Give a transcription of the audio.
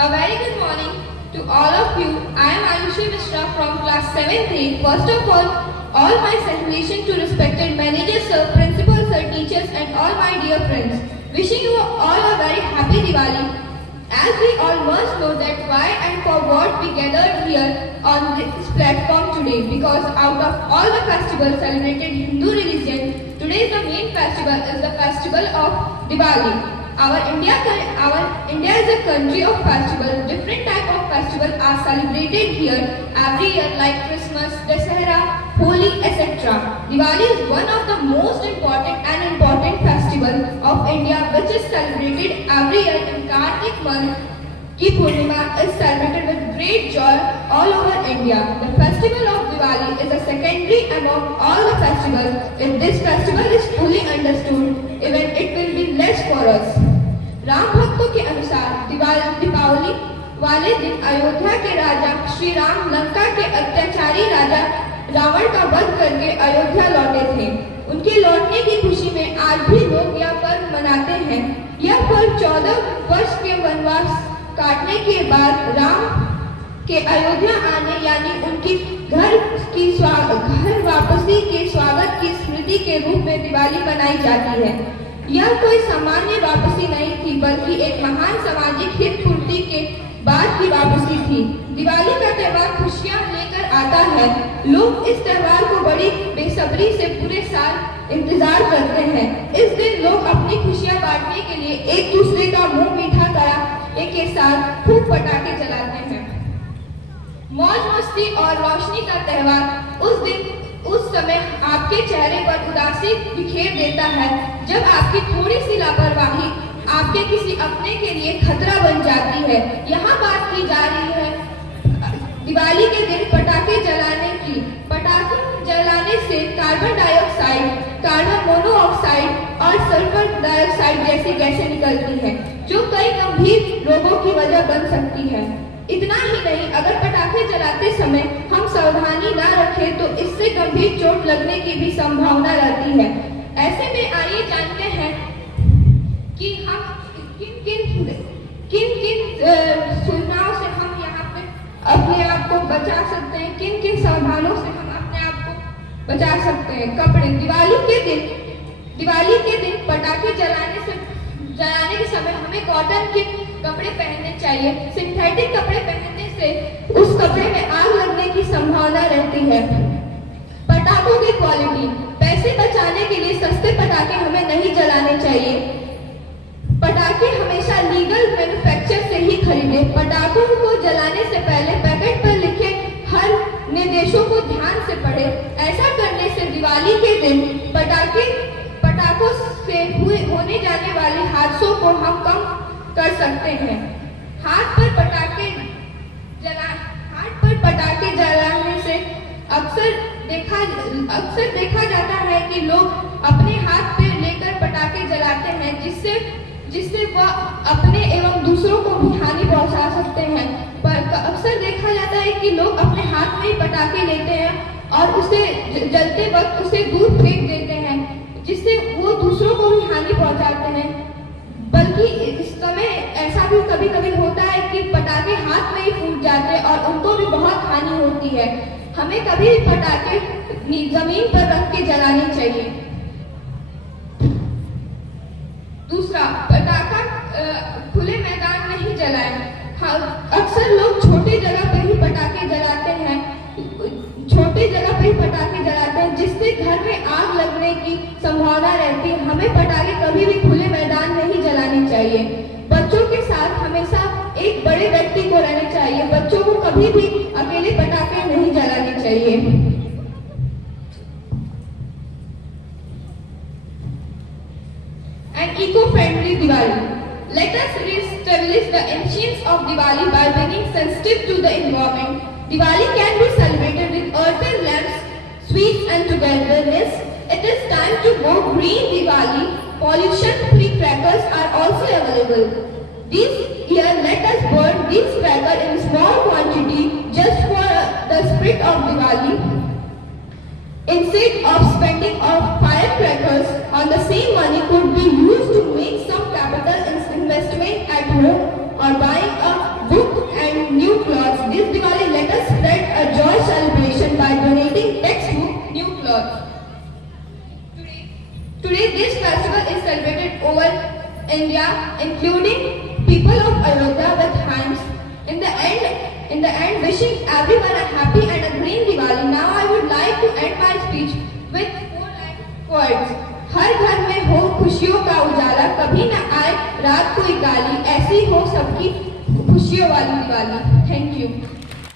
A very good morning to all of you. I am Ayushi Mishra from class 7th A. First of all my salutation to respected managers, sir, principals, sir, teachers and all my dear friends. Wishing you all a very happy Diwali. As we all must know that why and for what we gathered here on this platform today, because out of all the festivals celebrated in Hindu religion, today's the main festival is the festival of Diwali. Our India is a country of festivals. Different type of festivals are celebrated here every year like Christmas, Dasahara, Holi, etc. Diwali is one of the most important festival of India which is celebrated every year in Kartik month. Ki Purnima is celebrated with great joy all over India. The festival of Diwali is a secondary among all the festivals. If this festival is fully understood, even it will be less for us. Ram भक्तों के अनुसार दीपावली वाले दिन अयोध्या के राजा श्री राम लंका के अत्याचारी राजा रावण का वध करके अयोध्या लौटे थे। उनके लौटने की खुशी में आज भी लोग यह पर्व मनाते हैं। यह पर्व 14 वर्ष के वनवास काटने के बाद राम के अयोध्या आने यानी उनकी घर वापसी के स्वागत की स्मृति के रूप में दिवाली मनाई जाती है। यह कोई सामान्य वापसी नहीं थी बल्कि एक महान सामाजिक हित पूर्ति के बाद की वापसी थी। दिवाली का त्योहार खुशियां लेकर आता है। लोग इस त्योहार को बड़ी बेसब्री से पूरे साल इंतजार करते हैं। इस दिन लोग अपनी खुशियां बांटने के लिए एक दूसरे का मुंह मीठा कराने के साथ खूब पटाखे जलाते हैं। मौज मस्ती और रोशनी का त्योहार उस समय आपके चेहरे पर उदासी बिखेर देता है जब आपकी थोड़ी सी लापरवाही आपके किसी अपने के लिए खतरा बन जाती है। यहाँ बात की जा रही है दिवाली के दिन पटाखे जलाने की। पटाखे जलाने से कार्बन डाइऑक्साइड, कार्बन मोनोऑक्साइड और सल्फर डाइऑक्साइड जैसी गैसें निकलती हैं जो कई गंभीर रोगों की वजह बन सकती है। इतना ही नहीं, अगर पटाखे जलाते समय हम सावधानी न रखें तो इससे गंभीर चोट लगने की भी संभावना रहती है। ऐसे में आइए जानते हैं कि हम किन सूचनाओं से हम यहाँ पे अपने आप को बचा सकते हैं, किन किन सावधानों से हम अपने आप को बचा सकते हैं। कपड़े दिवाली के दिन पटाखे जलाने के समय हमें कॉटन के कपड़े पहनने चाहिए। सिंथेटिक कपड़े पहनने से उस कपड़े में आग लगने की संभावना रहती है। पटाखों की क्वालिटी, पैसे बचाने के लिए सस्ते पटाखे हमें नहीं जलाने चाहिए। पटाखे हमेशा लीगल मैन्युफैक्चर से ही खरीदें। पटाखों को जलाने से पहले पैकेट पर लिखे हर निर्देशों को ध्यान से पढ़ें। ऐसा करने से दिवाली के दिन पटाखों से होने जाने वाले हादसों को हम कम कर सकते हैं। हाथ पर पटाखे जलाने से अक्सर देखा जाता है कि लोग अपने हाथ पे लेकर पटाखे जलाते हैं जिससे वह अपने एवं दूसरों को भी हानि पहुंचा सकते हैं। पर अक्सर देखा जाता है कि लोग अपने हाथ में ही पटाखे लेते हैं और उसे जलते वक्त उसे दूर फेंक देते हैं जिससे वो दूसरों को भी हानि पहुंचाते हैं। बल्कि इस समय ऐसा भी कभी कभी होता है कि पटाखे हाथ में ही फूट जाते हैं और उनको भी बहुत हानि होती है। हमें कभी भी पटाखे जमीन पर रख के जलाने चाहिए। दूसरा, पटाखा खुले मैदान में ही जलाएं। अक्सर लोग छोटी जगह पर ही पटाखे जलाते हैं जिससे घर में आग लगने की संभावना रहती है। हमें पटाखे कभी भी खुले मैदान में ही जलाने चाहिए। बच्चों के साथ हमेशा एक बड़े व्यक्ति को रहना चाहिए। बच्चों को कभी भी अकेले पटाखे नहीं जलाने चाहिए। An eco-friendly Diwali. Let us re-establish the ancients of Diwali by being sensitive to the environment. Diwali can be celebrated with earthen lamps, sweets and togetherness. It is time to go green Diwali. Pollution-free crackers are also available. This year, let us burn these crackers in small quantity just for the spirit of Diwali. Instead of spending on firecrackers, on the same money could be used to make some capital investment at home or buying a good India, including people of Ayodhya with hands. In the end, wishing everyone a happy and a green Diwali. Now I would like to end my speech with 4 words. हर घर में हो खुशियों का उजाला, कभी न आए रात कोई काली, ऐसी हो सबकी खुशियों वाली दिवाली. Thank you.